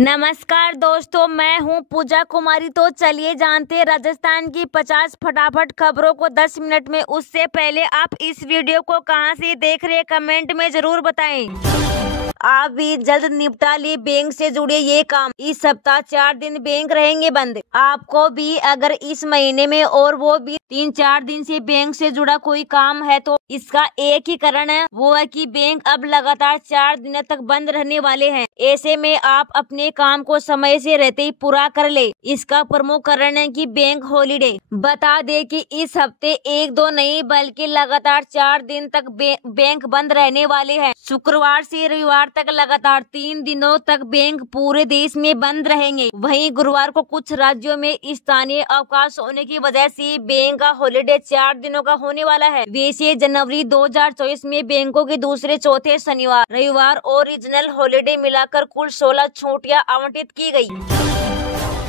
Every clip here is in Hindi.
नमस्कार दोस्तों, मैं हूं पूजा कुमारी। तो चलिए जानते हैं राजस्थान की 50 फटाफट खबरों को 10 मिनट में। उससे पहले आप इस वीडियो को कहां से देख रहे हैं कमेंट में जरूर बताएं। आप भी जल्द निपटा लिए बैंक से जुड़े ये काम। इस सप्ताह 4 दिन बैंक रहेंगे बंद। आपको भी अगर इस महीने में और वो भी 3-4 दिन से बैंक से जुड़ा कोई काम है तो इसका एक ही कारण है, वो है कि बैंक अब लगातार 4 दिनों तक बंद रहने वाले हैं। ऐसे में आप अपने काम को समय से रहते ही पूरा कर ले। इसका प्रमुख कारण है कि बैंक हॉलीडे। बता दें कि इस हफ्ते 1-2 नहीं बल्कि लगातार 4 दिन तक बैंक बंद रहने वाले हैं। शुक्रवार से रविवार तक लगातार 3 दिनों तक बैंक पूरे देश में बंद रहेंगे। वहीं गुरुवार को कुछ राज्यों में स्थानीय अवकाश होने की वजह से बैंक का हॉलीडे 4 दिनों का होने वाला है। वैसे जनवरी 2024 में बैंकों के दूसरे चौथे शनिवार, रविवार और रीजनल हॉलीडे मिलाकर कुल 16 छुट्टियां आवंटित की गई।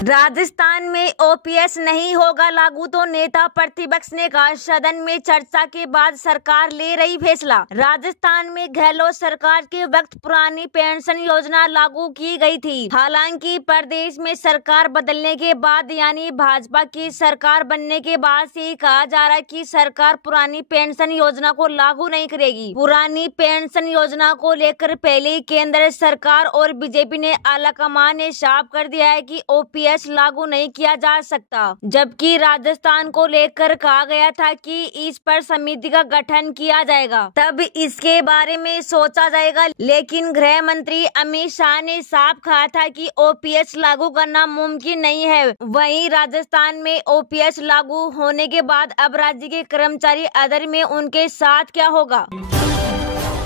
राजस्थान में ओपीएस नहीं होगा लागू तो नेता प्रतिपक्ष ने कहा। सदन में चर्चा के बाद सरकार ले रही फैसला। राजस्थान में गहलोत सरकार के वक्त पुरानी पेंशन योजना लागू की गई थी। हालांकि प्रदेश में सरकार बदलने के बाद यानी भाजपा की सरकार बनने के बाद से कहा जा रहा है कि सरकार पुरानी पेंशन योजना को लागू नहीं करेगी। पुरानी पेंशन योजना को लेकर पहले ही केंद्र सरकार और बीजेपी ने आलाकमान ने साफ कर दिया है कि ओपीएस लागू नहीं किया जा सकता, जबकि राजस्थान को लेकर कहा गया था कि इस पर समिति का गठन किया जाएगा, तब इसके बारे में सोचा जाएगा। लेकिन गृह मंत्री अमित शाह ने साफ कहा था कि ओपीएस लागू करना मुमकिन नहीं है। वहीं राजस्थान में ओपीएस लागू होने के बाद अब राज्य के कर्मचारी अदर में उनके साथ क्या होगा।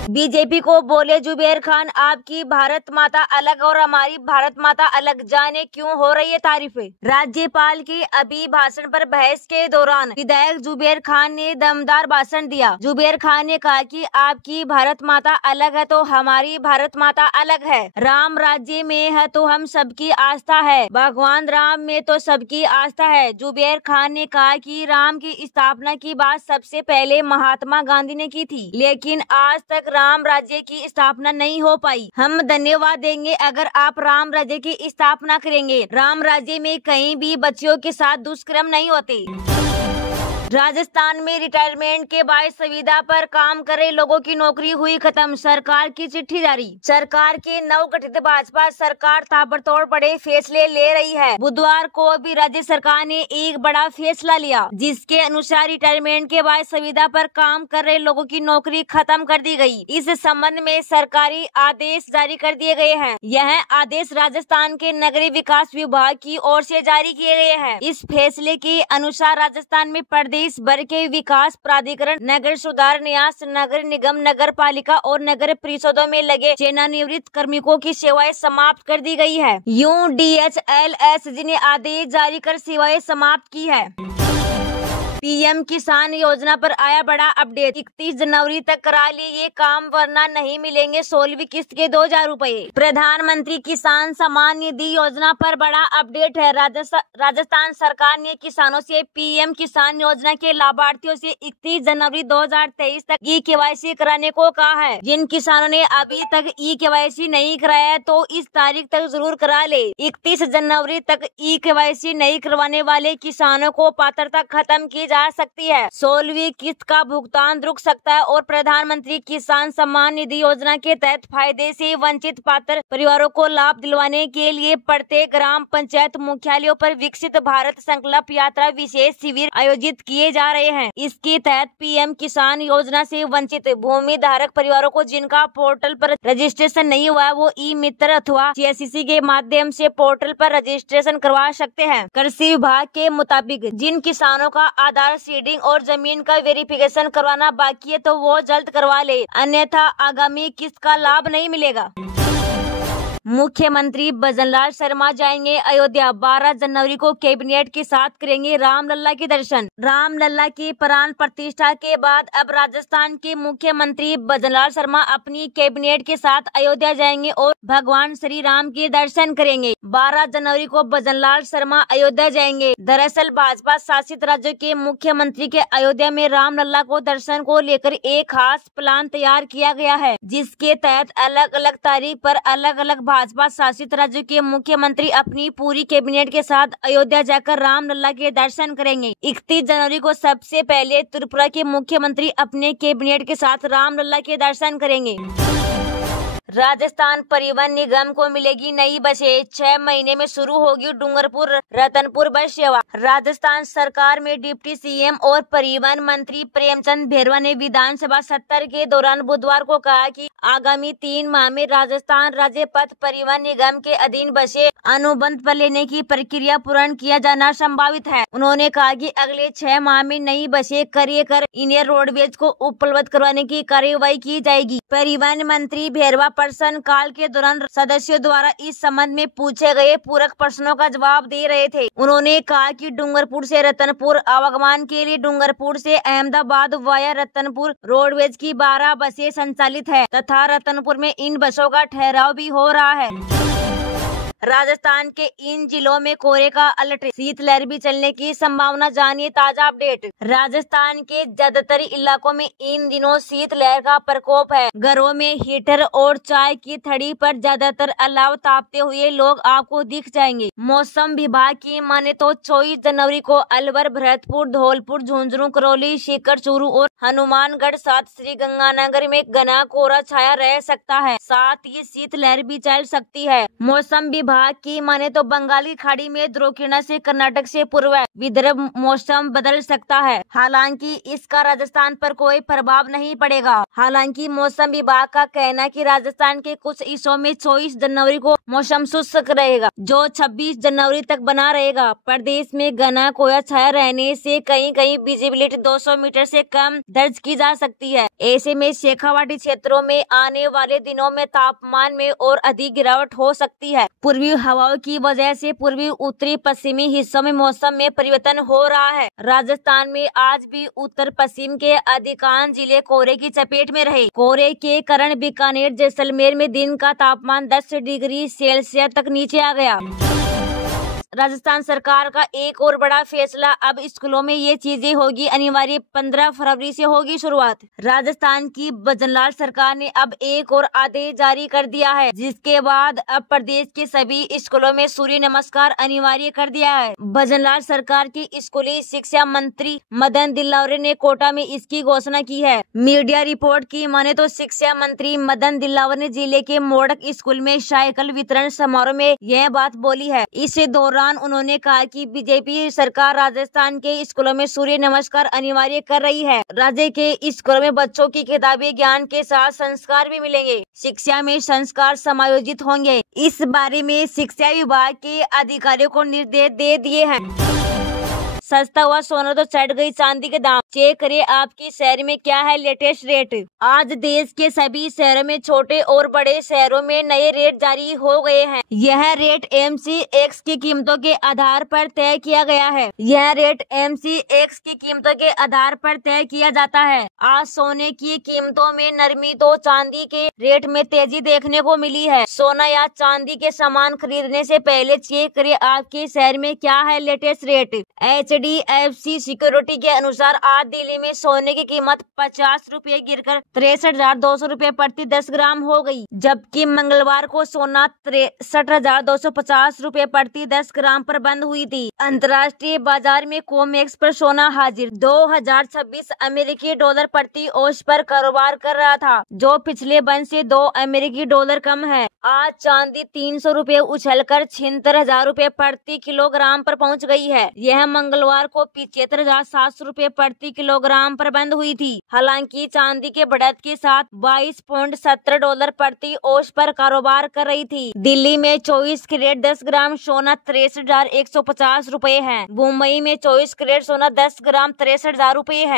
बीजेपी को बोले जुबेर खान, आपकी भारत माता अलग और हमारी भारत माता अलग, जाने क्यों हो रही है तारीफें। राज्यपाल के अभिभाषण पर बहस के दौरान विधायक जुबेर खान ने दमदार भाषण दिया। जुबेर खान ने कहा कि आपकी भारत माता अलग है तो हमारी भारत माता अलग है। राम राज्य में है तो हम सबकी आस्था है, भगवान राम में तो सबकी आस्था है। जुबेर खान ने कहा कि राम की स्थापना की बात सबसे पहले महात्मा गांधी ने की थी, लेकिन आज तक राम राज्य की स्थापना नहीं हो पाई। हम धन्यवाद देंगे अगर आप राम राज्य की स्थापना करेंगे। राम राज्य में कहीं भी बच्चियों के साथ दुष्कर्म नहीं होते। राजस्थान में रिटायरमेंट के बाद संविदा पर काम कर रहे लोगों की नौकरी हुई खत्म, सरकार की चिट्ठी जारी। सरकार के नवगठित भाजपा सरकार ताबड़तोड़ बड़े फैसले ले रही है। बुधवार को भी राज्य सरकार ने एक बड़ा फैसला लिया, जिसके अनुसार रिटायरमेंट के बाद संविदा पर काम कर रहे लोगों की नौकरी खत्म कर दी गई। इस संबंध में सरकारी आदेश जारी कर दिए गए हैं। यह आदेश राजस्थान के नगरीय विकास विभाग की ओर से जारी किए गए हैं। इस फैसले के अनुसार राजस्थान में प्रदेश भर के विकास प्राधिकरण, नगर सुधार न्यास, नगर निगम, नगर पालिका और नगर परिषदों में लगे सेवानिवृत्त कार्मिकों की सेवाएं समाप्त कर दी गई है। यूं डीएचएलएसजी ने आदेश जारी कर सेवाएं समाप्त की है। पीएम किसान योजना पर आया बड़ा अपडेट। 31 जनवरी तक करा लिए ये काम, वरना नहीं मिलेंगे 16वीं किस्त के 2000 रुपए। प्रधानमंत्री किसान सम्मान निधि योजना पर बड़ा अपडेट है। राजस्थान सरकार ने किसानों से पीएम किसान योजना के लाभार्थियों से 31 जनवरी 2023 तक ई-केवाईसी कराने को कहा है। जिन किसानों ने अभी तक ई-केवाईसी नहीं कराया है तो इस तारीख तक जरूर करा ले। 31 जनवरी तक ई-केवाईसी नहीं करवाने वाले किसानों को पात्रता खत्म की जा सकती है। 16वीं किस्त का भुगतान रुक सकता है और प्रधानमंत्री किसान सम्मान निधि योजना के तहत फायदे से वंचित पात्र परिवारों को लाभ दिलवाने के लिए प्रत्येक ग्राम पंचायत मुख्यालयों पर विकसित भारत संकल्प यात्रा विशेष शिविर आयोजित किए जा रहे हैं। इसके तहत पीएम किसान योजना से वंचित भूमि धारक परिवारों को जिनका पोर्टल पर रजिस्ट्रेशन नहीं हुआ है वो ई मित्र अथवा सीएससी के माध्यम से पोर्टल पर रजिस्ट्रेशन करवा सकते हैं। कृषि विभाग के मुताबिक जिन किसानों का आधार सीडिंग और जमीन का वेरिफिकेशन करवाना बाकी है तो वो जल्द करवा ले, अन्यथा आगामी किस्त का लाभ नहीं मिलेगा। मुख्यमंत्री भजनलाल शर्मा जाएंगे अयोध्या। 12 जनवरी को कैबिनेट के साथ करेंगे रामलला के दर्शन। रामलला की प्राण प्रतिष्ठा के बाद अब राजस्थान के मुख्यमंत्री भजनलाल शर्मा अपनी कैबिनेट के साथ अयोध्या जाएंगे और भगवान श्री राम के दर्शन करेंगे। 12 जनवरी को भजनलाल शर्मा अयोध्या जाएंगे। दरअसल भाजपा शासित राज्यों के मुख्यमंत्री के अयोध्या में रामलला को दर्शन को लेकर एक खास प्लान तैयार किया गया है, जिसके तहत अलग अलग तारीख पर अलग अलग भाजपा शासित राज्यों के मुख्यमंत्री अपनी पूरी कैबिनेट के साथ अयोध्या जाकर रामलला के दर्शन करेंगे। 31 जनवरी को सबसे पहले त्रिपुरा के मुख्यमंत्री अपने कैबिनेट के साथ रामलला के दर्शन करेंगे। राजस्थान परिवहन निगम को मिलेगी नई बसें। 6 महीने में शुरू होगी डूंगरपुर रतनपुर बस सेवा। राजस्थान सरकार में डिप्टी सीएम और परिवहन मंत्री प्रेमचंद भैरवा ने विधानसभा सत्र के दौरान बुधवार को कहा कि आगामी 3 माह में राजस्थान राज्य पथ परिवहन निगम के अधीन बसें अनुबंध पर लेने की प्रक्रिया पूर्ण किया जाना संभावित है। उन्होंने कहा कि अगले 6 माह में नई बसें क्रय कर इन्हें रोडवेज को उपलब्ध करवाने की कार्यवाही की जाएगी। परिवहन मंत्री भैरवा प्रश्न काल के दौरान सदस्यों द्वारा इस संबंध में पूछे गए पूरक प्रश्नों का जवाब दे रहे थे। उन्होंने कहा कि डूंगरपुर से रतनपुर आवागमन के लिए डूंगरपुर से अहमदाबाद वाया रतनपुर रोडवेज की 12 बसें संचालित है तथा रतनपुर में इन बसों का ठहराव भी हो रहा है। राजस्थान के इन जिलों में कोहरे का अलर्ट, शीतलहर भी चलने की संभावना। जानिए ताजा अपडेट। राजस्थान के ज्यादातर इलाकों में इन दिनों शीतलहर का प्रकोप है। घरों में हीटर और चाय की थड़ी पर ज्यादातर अलाव तापते हुए लोग आपको दिख जाएंगे। मौसम विभाग की माने तो 24 जनवरी को अलवर, भरतपुर, धौलपुर, झुंझुनू, करौली, सीकर, चूरू और हनुमानगढ़ साथ श्री गंगानगर में घना कोहरा छाया रह सकता है। साथ ही शीतलहर भी चल सकती है। मौसम विभाग की माने तो बंगाली खाड़ी में द्रोकिणा से कर्नाटक से पूर्व विदर्भ मौसम बदल सकता है। हालांकि इसका राजस्थान पर कोई प्रभाव नहीं पड़ेगा। हालांकि मौसम विभाग का कहना है कि राजस्थान के कुछ हिस्सों में 24 जनवरी को मौसम शुष्क रहेगा, जो 26 जनवरी तक बना रहेगा। प्रदेश में घना कोहरा छाया रहने से कहीं कहीं विजिबिलिटी 200 मीटर से कम दर्ज की जा सकती है। ऐसे में शेखावाटी क्षेत्रों में आने वाले दिनों में तापमान में और अधिक गिरावट हो सकती है। पूर्वी हवाओं की वजह से पूर्वी उत्तरी पश्चिमी हिस्सों में मौसम में परिवर्तन हो रहा है। राजस्थान में आज भी उत्तर पश्चिम के अधिकांश जिले कोहरे की चपेट में रहे। कोहरे के कारण बीकानेर, जैसलमेर में दिन का तापमान 10 डिग्री सेल्सियस तक नीचे आ गया। राजस्थान सरकार का एक और बड़ा फैसला, अब स्कूलों में ये चीजें होगी अनिवार्य। 15 फरवरी से होगी शुरुआत। राजस्थान की भजनलाल सरकार ने अब एक और आदेश जारी कर दिया है, जिसके बाद अब प्रदेश के सभी स्कूलों में सूर्य नमस्कार अनिवार्य कर दिया है। भजनलाल सरकार की स्कूली शिक्षा मंत्री मदन दिल्लावरे ने कोटा में इसकी घोषणा की है। मीडिया रिपोर्ट की माने तो शिक्षा मंत्री मदन दिल्लावरे ने जिले के मोड़क स्कूल में साइकिल वितरण समारोह में यह बात बोली है। इस दौरान उन्होंने कहा कि बीजेपी सरकार राजस्थान के स्कूलों में सूर्य नमस्कार अनिवार्य कर रही है। राज्य के स्कूलों में बच्चों की किताबी ज्ञान के साथ संस्कार भी मिलेंगे। शिक्षा में संस्कार समायोजित होंगे। इस बारे में शिक्षा विभाग के अधिकारियों को निर्देश दे दिए हैं। सस्ता हुआ सोना तो चढ़ गई चांदी के दाम। चेक करिए आपके शहर में क्या है लेटेस्ट रेट। आज देश के सभी शहरों में, छोटे और बड़े शहरों में नए रेट जारी हो गए हैं। यह रेट MCX की कीमतों के आधार पर तय किया गया है। यह रेट MCX की कीमतों के आधार पर तय किया जाता है। आज सोने की कीमतों में नरमी तो चांदी के रेट में तेजी देखने को मिली है। सोना या चांदी के सामान खरीदने से पहले चेक करिए आपके शहर में क्या है लेटेस्ट रेट। HDFC सिक्योरिटी के अनुसार आज दिल्ली में सोने की कीमत 50 रुपए गिरकर 63,200 रुपए प्रति 10 ग्राम हो गई, जबकि मंगलवार को सोना 63,250 रुपए प्रति 10 ग्राम पर बंद हुई थी। अंतर्राष्ट्रीय बाजार में कोमेक्स पर सोना हाजिर 2026 अमेरिकी डॉलर प्रति औंस पर कारोबार कर रहा था, जो पिछले बंद से 2 अमेरिकी डॉलर कम है। आज चांदी 300 रुपए उछलकर 76,000 रुपए प्रति किलोग्राम पर पहुंच गई है। यह मंगलवार को 75,700 रुपए प्रति किलोग्राम पर बंद हुई थी। हालांकि चांदी के बढ़त के साथ 22.70 डॉलर प्रति औंस पर कारोबार कर रही थी। दिल्ली में 24 कैरेट 10 ग्राम सोना 63,150 रुपए है। मुंबई में 24 कैरेट सोना 10 ग्राम 63,000 रुपए है।